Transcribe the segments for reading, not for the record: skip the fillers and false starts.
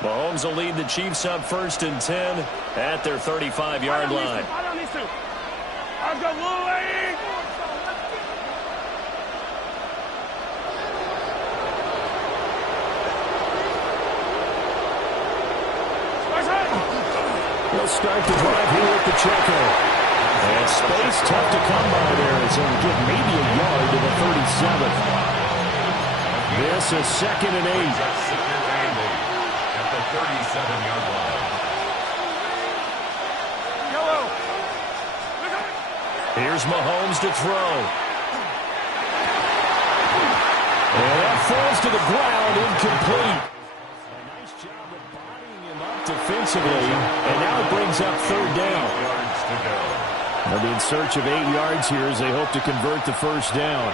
Mahomes will lead the Chiefs up 1st and 10 at their 35-yard line. Let's go, Louie! He'll start the drive here with Pacheco. And space tough to come by there as he'll get maybe a yard to the 37. This is 2nd and 8. At the 37-yard line. Here's Mahomes to throw. And that falls to the ground, incomplete. A nice job of bodying him up defensively, and now it brings up 3rd down. They'll be in search of 8 yards here as they hope to convert the 1st down.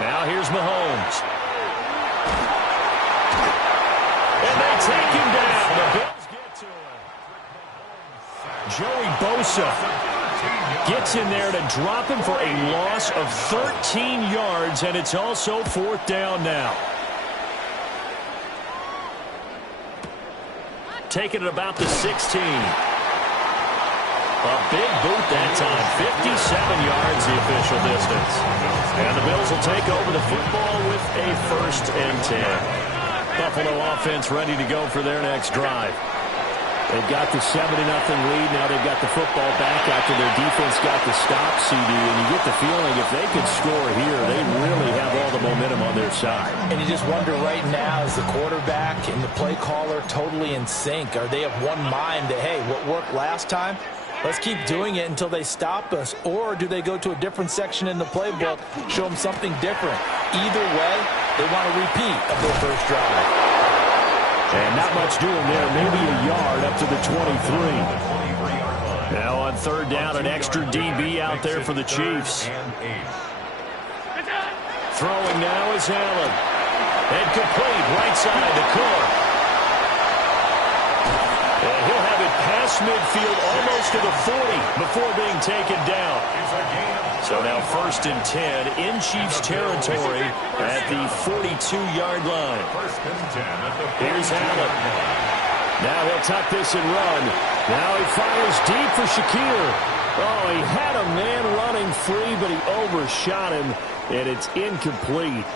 Now here's Mahomes. And they take him down. The Bills get to him. Joey Bosa gets in there to drop him for a loss of 13 yards, and it's also 4th down now. Taking it about the 16. A big boot that time. 57 yards the official distance. And the Bills will take over the football with a 1st and 10. Buffalo offense ready to go for their next drive. They've got the 7-0 lead. Now they've got the football back after their defense got the stop, CD. And you get the feeling if they could score here, they really have all the momentum on their side. And you just wonder right now, is the quarterback and the play caller totally in sync? Are they of one mind that, hey, what worked last time? Let's keep doing it until they stop us. Or do they go to a different section in the playbook, show them something different? Either way, they want a repeat of their first drive. And not much doing there. Maybe a yard up to the 23. Now on 3rd down, an extra DB out there for the Chiefs. Throwing now is Allen. And complete right side to Cook. And he'll have it past midfield almost to the 40 before being taken down. So now 1st and 10 in Chiefs territory at the 42-yard line. Here's Allen. Now he'll tuck this and run. Now he fires deep for Shakir. Oh, he had a man running free, but he overshot him, and it's incomplete.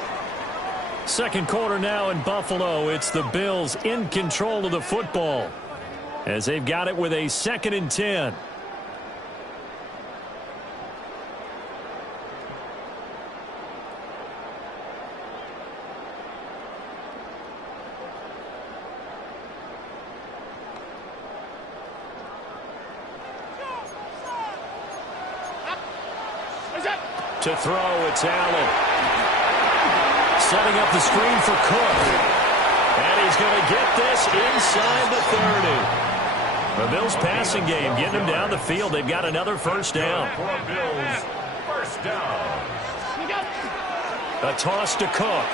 2nd quarter now in Buffalo. It's the Bills in control of the football as they've got it with a 2nd and 10. To throw, it's Allen. Setting up the screen for Cook. And he's going to get this inside the 30. The Bills passing game getting them down the field. They've got another 1st down. First down. A toss to Cook.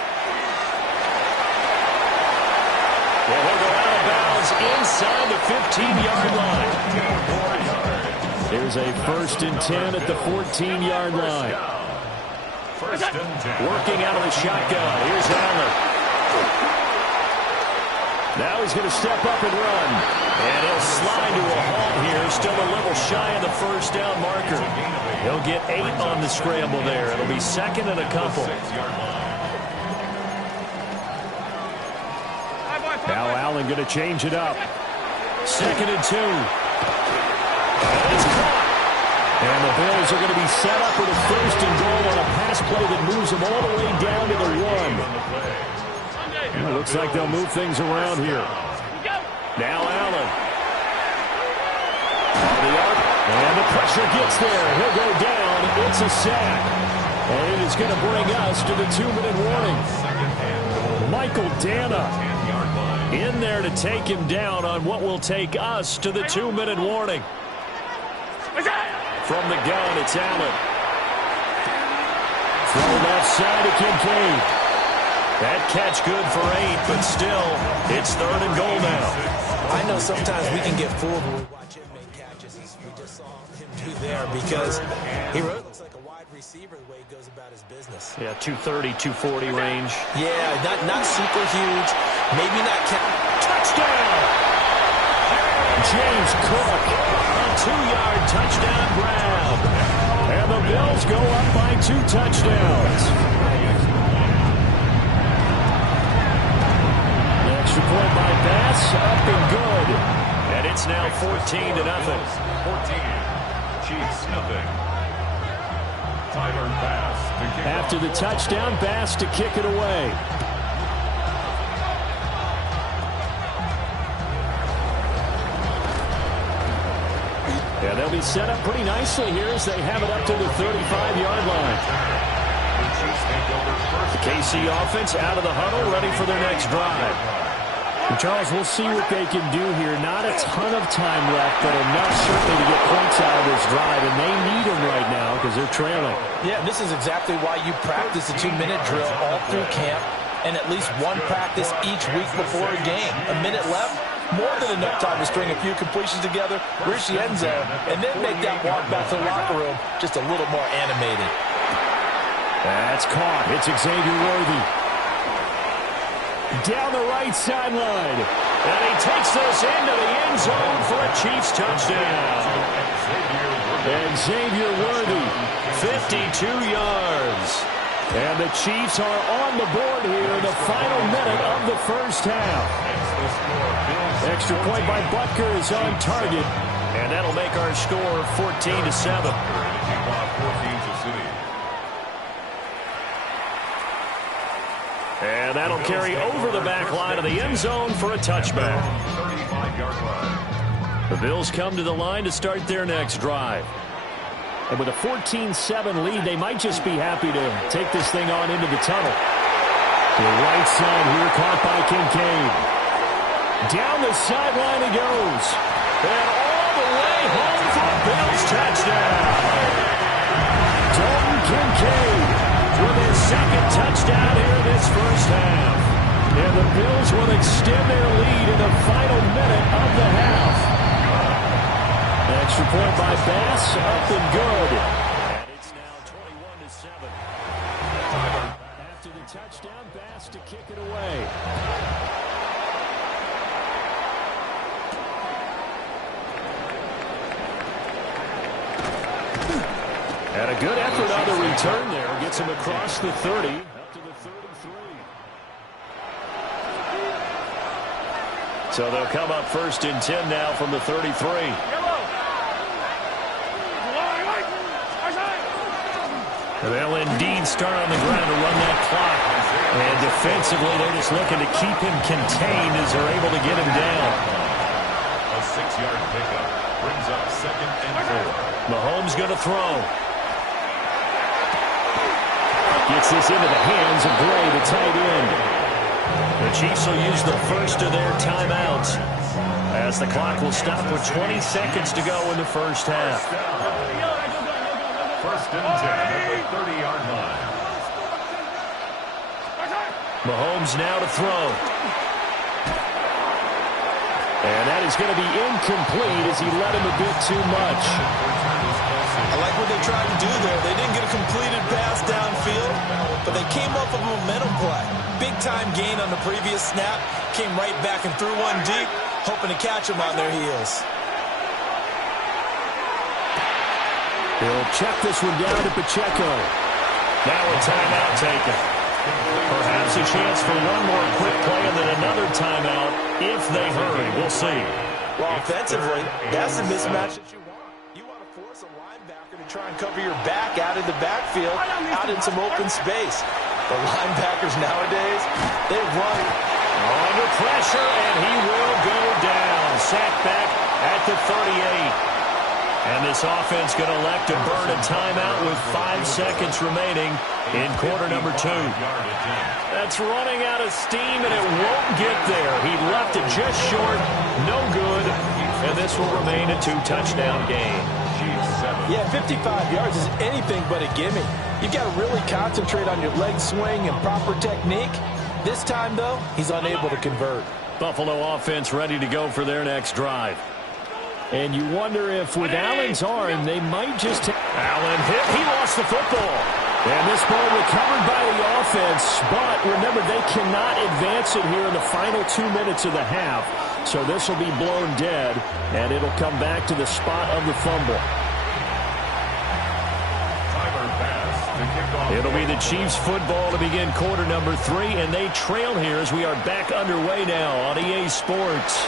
Well, he'll go out of bounds inside the 15-yard line. Here's a 1st and 10 at the 14-yard line. Working out of the shotgun. Here's Allen. Now he's going to step up and run. And he'll slide to a halt here. Still a little shy of the 1st down marker. He'll get 8 on the scramble there. It'll be 2nd and a couple. Now Allen going to change it up. 2nd and 2. And it's caught. And the Bills are going to be set up with a 1st and goal on a pass play that moves them all the way down to the 1. It looks like they'll move things around here. Now Allen. On the arc. And the pressure gets there. He'll go down. It's a sack. And it is going to bring us to the 2-minute warning. Michael Dana in there to take him down on what will take us to the 2-minute warning. From the gun, it's Allen. Throw left side to Kincaid. That catch good for 8, but still, it's 3rd and goal now. I know sometimes we can get fooled when we watch him make catches, as we just saw him do there, because he really looks like a wide receiver the way he goes about his business. Yeah, 230, 240 range. Yeah, not super huge. Maybe not. Touchdown! James Cook, a 2-yard touchdown grab. And the Bills go up by 2 touchdowns. The extra point by Bass, up and good. And it's now 14-0. 14. Chiefs, nothing. Tyler Bass to kick After the touchdown, Bass to kick it away. Yeah, they'll be set up pretty nicely here as they have it up to the 35-yard line. The KC offense out of the huddle, ready for their next drive. And Charles, we'll see what they can do here. Not a ton of time left, but enough certainly to get points out of this drive, and they need them right now because they're trailing. Yeah, this is exactly why you practice the 2-minute drill all through camp and at least one practice each week before a game. A minute left, more than enough time to string a few completions together, reach the end zone, and then make that walk back to the locker room just a little more animated. That's caught. It's Xavier Worthy. Down the right sideline. And he takes this into the end zone for a Chiefs touchdown. And Xavier Worthy, 52 yards. And the Chiefs are on the board here in the final minute of the first half. Extra point by Butker is on target. And that'll make our score 14-7. And that'll carry over the back line of the end zone for a touchback. The Bills come to the line to start their next drive. And with a 14-7 lead, they might just be happy to take this thing on into the tunnel. The right side here caught by Kincaid. Down the sideline he goes. And all the way home for a Bills touchdown. Dalton Kincaid with his second touchdown here in this first half. And the Bills will extend their lead in the final minute of the half. Extra point by Bass, up and good. And it's now 21-7. After the touchdown, Bass to kick it away. And a good effort on the return there. Gets him across the 30, up to the 33. So they'll come up 1st and 10 now from the 33. They'll indeed start on the ground to run that clock. And defensively, they're just looking to keep him contained as they're able to get him down. A 6-yard pickup brings up 2nd and 4. Mahomes going to throw. Gets this into the hands of Gray, the tight end. The Chiefs will use the first of their timeouts as the clock will stop with 20 seconds to go in the first half. 1st and 10 at the 30-yard line. Mahomes now to throw. And that is going to be incomplete as he led him a bit too much. I like what they tried to do there. They didn't get a completed pass downfield, but they came up with a momentum play. Big-time gain on the previous snap. Came right back and threw one deep, hoping to catch them on their heels. He'll check this one down to Pacheco. Now a timeout taken. Perhaps a chance for one more quick play and then another timeout if they hurry. We'll see. Well, offensively, that's the mismatch that you want. You want to force a linebacker to try and cover your back out in the backfield, out in some open space. The linebackers nowadays, they run under pressure, and he will go down. Sacked back at the 38. And this offense going to elect to burn a timeout with 5 seconds remaining in quarter number 2. That's running out of steam, and it won't get there. He left it just short. No good. And this will remain a 2-touchdown game. Yeah, 55 yards is anything but a gimme. You've got to really concentrate on your leg swing and proper technique. This time, though, he's unable to convert. Buffalo offense ready to go for their next drive. And you wonder if with Allen's arm, they might just... Allen hit. He lost the football. And this ball recovered by the offense. But remember, they cannot advance it here in the final 2 minutes of the half. So this will be blown dead, and it'll come back to the spot of the fumble. It'll be the Chiefs football to begin quarter number 3, and they trail here as we are back underway now on EA Sports.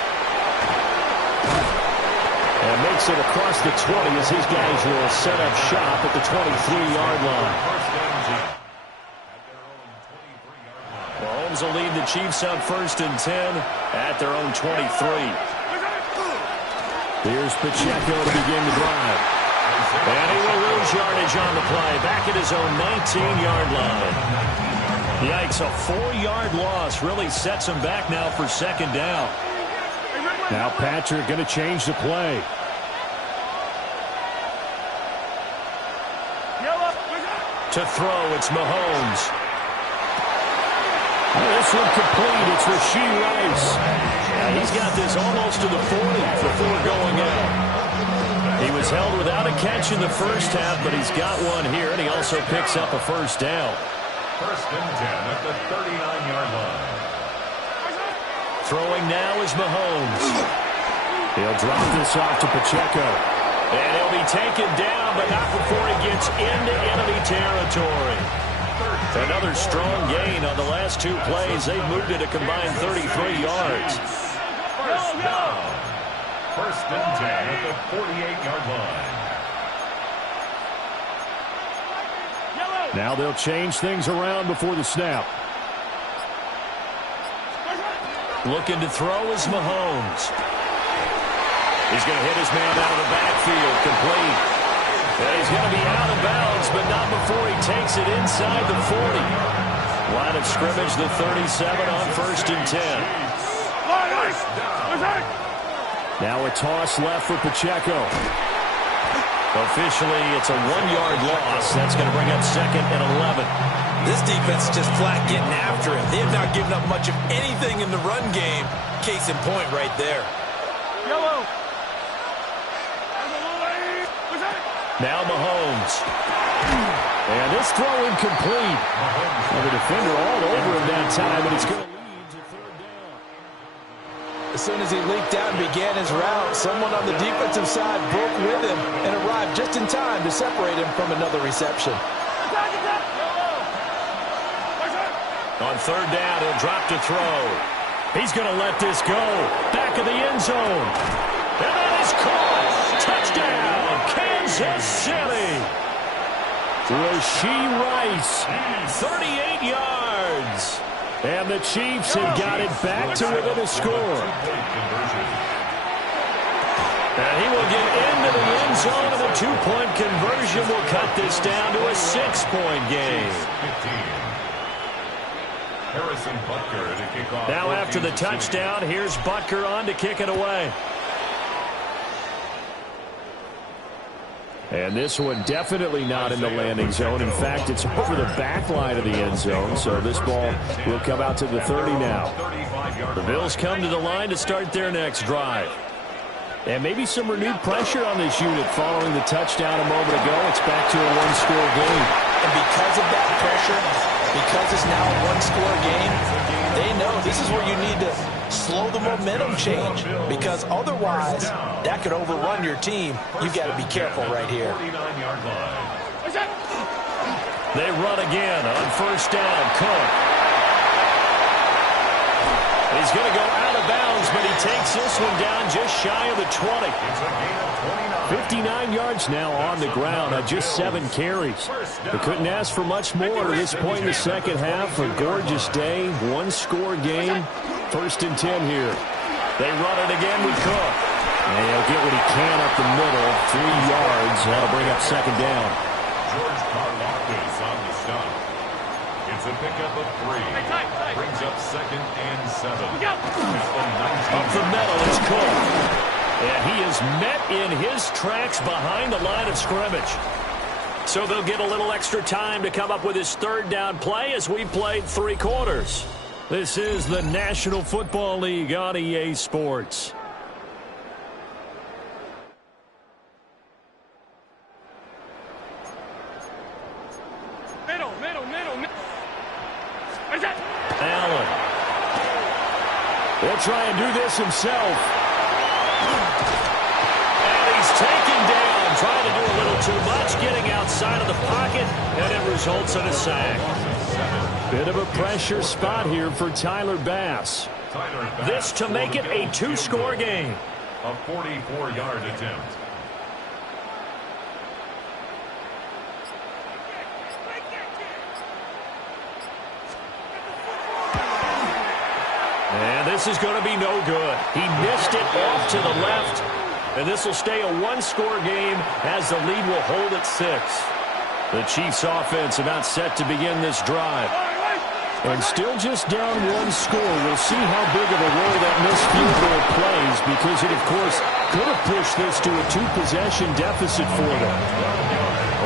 And makes it across the 20 as his guys will set up shop at the 23-yard line. Mahomes will lead the Chiefs up 1st and 10 at their own 23. Here's Pacheco to begin the drive. And he will lose yardage on the play. Back at his own 19-yard line. Yikes, a 4-yard loss really sets him back now for 2nd down. Now Patrick going to change the play. To throw, it's Mahomes. This one complete. It's Rashee Rice. He's got this almost to the 40 before going out. He was held without a catch in the first half, but he's got one here, and he also picks up a 1st down. 1st and 10 at the 39-yard line. Throwing now is Mahomes. He'll drop this off to Pacheco. And he'll be taken down, but not before he gets into enemy territory. Another strong gain on the last 2 plays. They've moved it a combined 33 yards. 1st down. 1st and 10 at the 48-yard line. Now they'll change things around before the snap. Looking to throw is Mahomes. He's going to hit his man out of the backfield, complete. And he's going to be out of bounds, but not before he takes it inside the 40. Line of scrimmage, the 37 on 1st and 10. Now a toss left for Pacheco. Officially, it's a 1-yard loss. That's going to bring up 2nd and 11. This defense is just flat getting after him. They have not given up much of anything in the run game. Case in point right there. Now Mahomes. And this throw incomplete. Well, the defender all over him that time, and it's going to lead to 3rd down. As soon as he leaked out and began his route, someone on the defensive side broke with him and arrived just in time to separate him from another reception. On 3rd down, he'll drop to throw. He's going to let this go. Back of the end zone. And that is caught. Touchdown, Kansas City. Rashee Rice, 38 yards. And the Chiefs have got it back to within a score. And he will get into the end zone, and the 2-point conversion will cut this down to a 6-point game. Now after the touchdown, here's Butker on to kick it away. And this one definitely not in the landing zone. In fact, it's over the back line of the end zone. So this ball will come out to the 30 now. The Bills come to the line to start their next drive. And maybe some renewed pressure on this unit following the touchdown a moment ago. It's back to a 1-score game. And because of that pressure, because it's now a 1-score game, they know this is where you need to slow the momentum change, because otherwise that could overrun your team. You've got to be careful right here. They run again on 1st down. Cook. He's going to go out of bounds, but he takes this one down just shy of the 20. 59 yards now on the ground on just 7 carries. They couldn't ask for much more at this point in the second half. A gorgeous day, 1-score game. 1st and 10 here. They run it again with Cook. And he'll get what he can up the middle. 3 yards. That'll bring up 2nd down. George Karlaftis on the stop. It's a pickup of 3. Brings up 2nd and 7. Up the middle is Cook. And he is met in his tracks behind the line of scrimmage. So they'll get a little extra time to come up with his 3rd down play as we played 3 quarters. This is the National Football League on EA Sports. He'll try and do this himself. And he's taken down, trying to do a little too much, getting outside of the pocket, and it results in a sack. Bit of a pressure spot here for Tyler Bass. This to make it a two-score game. A 44-yard attempt. And this is going to be no good. He missed it off to the left. And this will stay a one-score game as the lead will hold at 6. The Chiefs offense about set to begin this drive. And still just down 1 score. We'll see how big of a role that missed field goal plays, because it, of course, could have pushed this to a 2-possession deficit for them.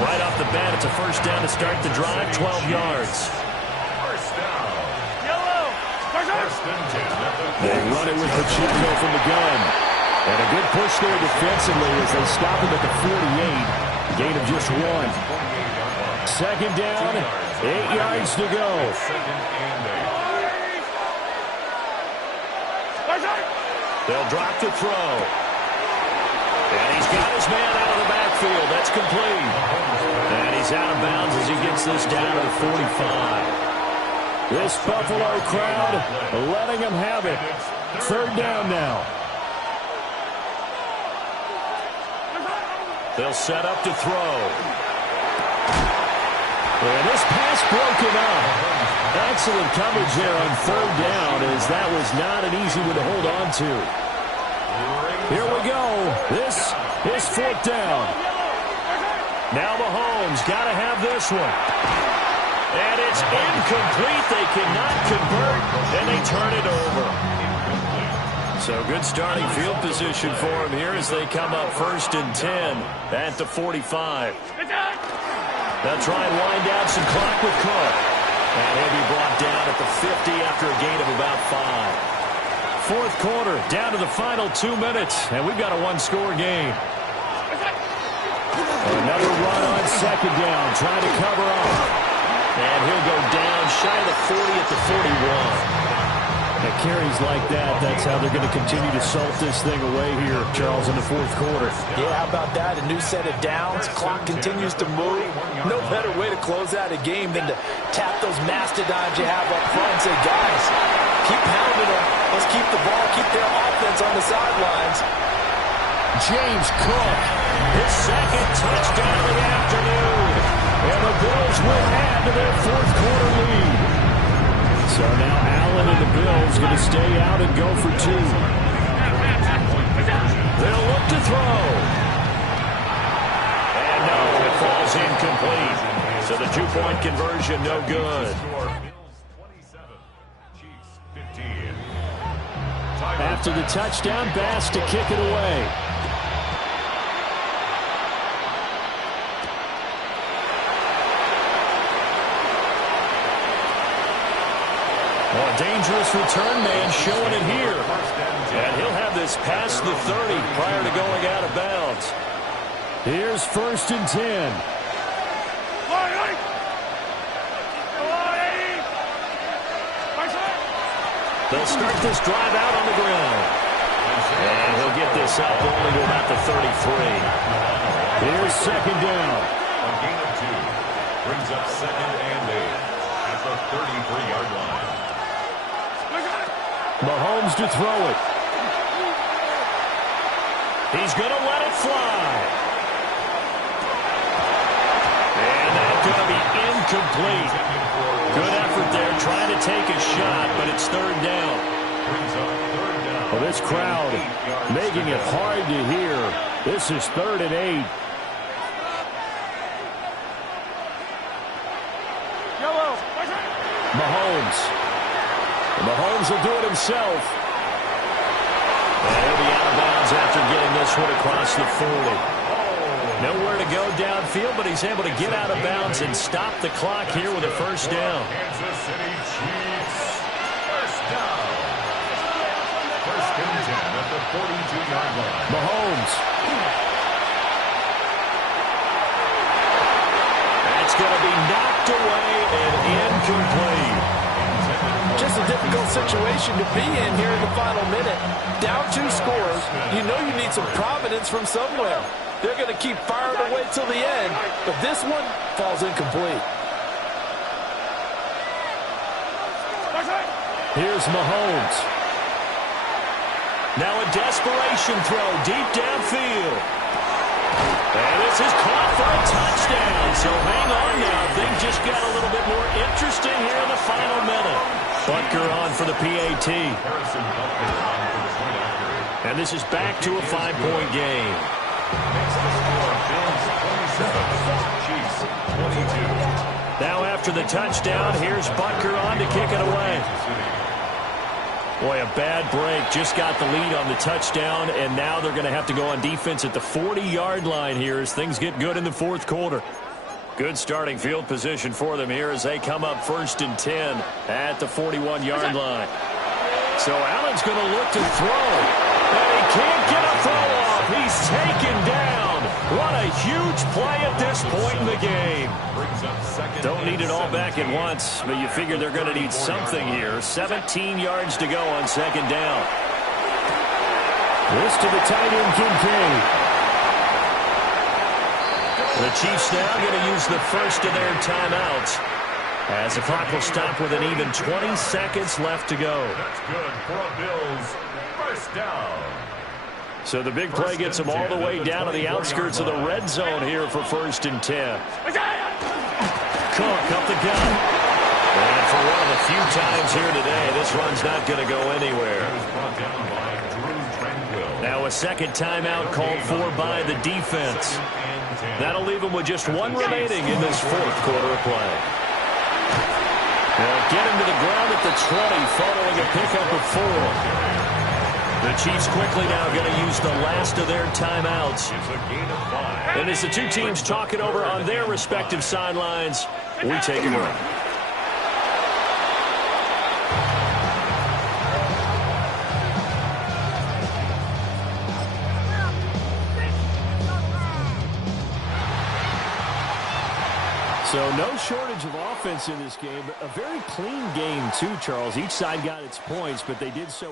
Right off the bat, it's a first down to start the drive, 12 yards. First down. They run it with Pacheco from the gun. And a good push there defensively as they stop him at the 48. Gain of just 1. Second down, 8 yards to go. They'll drop the throw. And he's got his man out of the backfield. That's complete. And he's out of bounds as he gets this down to the 45. This Buffalo crowd letting him have it. Third down now. They'll set up to throw. And this pass broken up. Excellent coverage there on third down, as that was not an easy one to hold on to. Here we go. This is fourth down. Now Mahomes got to have this one. And it's incomplete. They cannot convert, and they turn it over. So good starting field position for him here as they come up first and 10 at the 45. They'll try and wind down some clock with Cook. And he'll be brought down at the 50 after a gain of about 5. Fourth quarter, down to the final 2 minutes, and we've got a one-score game. Another run on second down, trying to cover up. And he'll go down shy of the 40 at the 41. At carries like that, that's how they're going to continue to salt this thing away here, Charles, in the fourth quarter. Yeah, how about that? A new set of downs. Clock continues to move. No better way to close out a game than to tap those mastodons you have up front and say, guys, keep pounding them. Let's keep the ball, keep their offense on the sidelines. James Cook, his second touchdown of the afternoon. And the Bills will add to their fourth quarter lead. So now Allen and the Bills going to stay out and go for 2. They'll look to throw. And no, it falls incomplete. So the 2-point conversion, no good. After the touchdown, Bass to kick it away. Well, a dangerous return man showing it here. And he'll have this past the 30 prior to going out of bounds. Here's first and 10. They'll start this drive out on the ground. And he'll get this up only to about the 33. Here's second down. A gain of 2. Brings up second and 8 at the 33-yard line. Mahomes to throw it. He's going to let it fly. And that's going to be incomplete. Good effort there trying to take a shot, but it's third down. Well, this crowd making it hard to hear. This is 3rd and 8. Mahomes will do it himself. And he'll be out of bounds after getting this one across the 40. Nowhere to go downfield, but he's able to get out of bounds and stop the clock here with a first down. Kansas City Chiefs. First down. First and 10 at the 42-yard line. Mahomes. That's going to be knocked away and incomplete. Just a difficult situation to be in here in the final minute. Down 2 scores. You know you need some providence from somewhere. They're going to keep firing away till the end, but this one falls incomplete. Here's Mahomes. Now a desperation throw deep downfield. And this is caught for a touchdown. So hang on now. Things just got a little bit more interesting here in the final minute. Butker on for the PAT. And this is back to a 5-point game. Now after the touchdown, here's Butker on to kick it away. Boy, a bad break. Just got the lead on the touchdown, and now they're going to have to go on defense at the 40-yard line here as things get good in the fourth quarter. Good starting field position for them here as they come up 1st and 10 at the 41-yard line. So Allen's going to look to throw, and he can't get a throw off. He's taken down. What a huge play at this point in the game. Don't need it all back at once, but you figure they're going to need something here. 17 yards to go on 2nd down. This to the tight end, Kincaid. The Chiefs now going to use the first of their timeouts as the clock will stop with an even 20 seconds left to go. That's good for a Bills first down. So the big play gets them all the way down to the outskirts of the red zone here for 1st and 10. Cook up the gut. And for one of the few times here today, this run's not going to go anywhere. Now a second timeout called for by the defense. That'll leave them with just one remaining in this fourth quarter of play. They'll get him to the ground at the 20, following a pickup of 4. The Chiefs quickly now going to use the last of their timeouts. And as the two teams talk it over on their respective sidelines, we take a break. So no shortage of offense in this game, but a very clean game too, Charles. Each side got its points, but they did so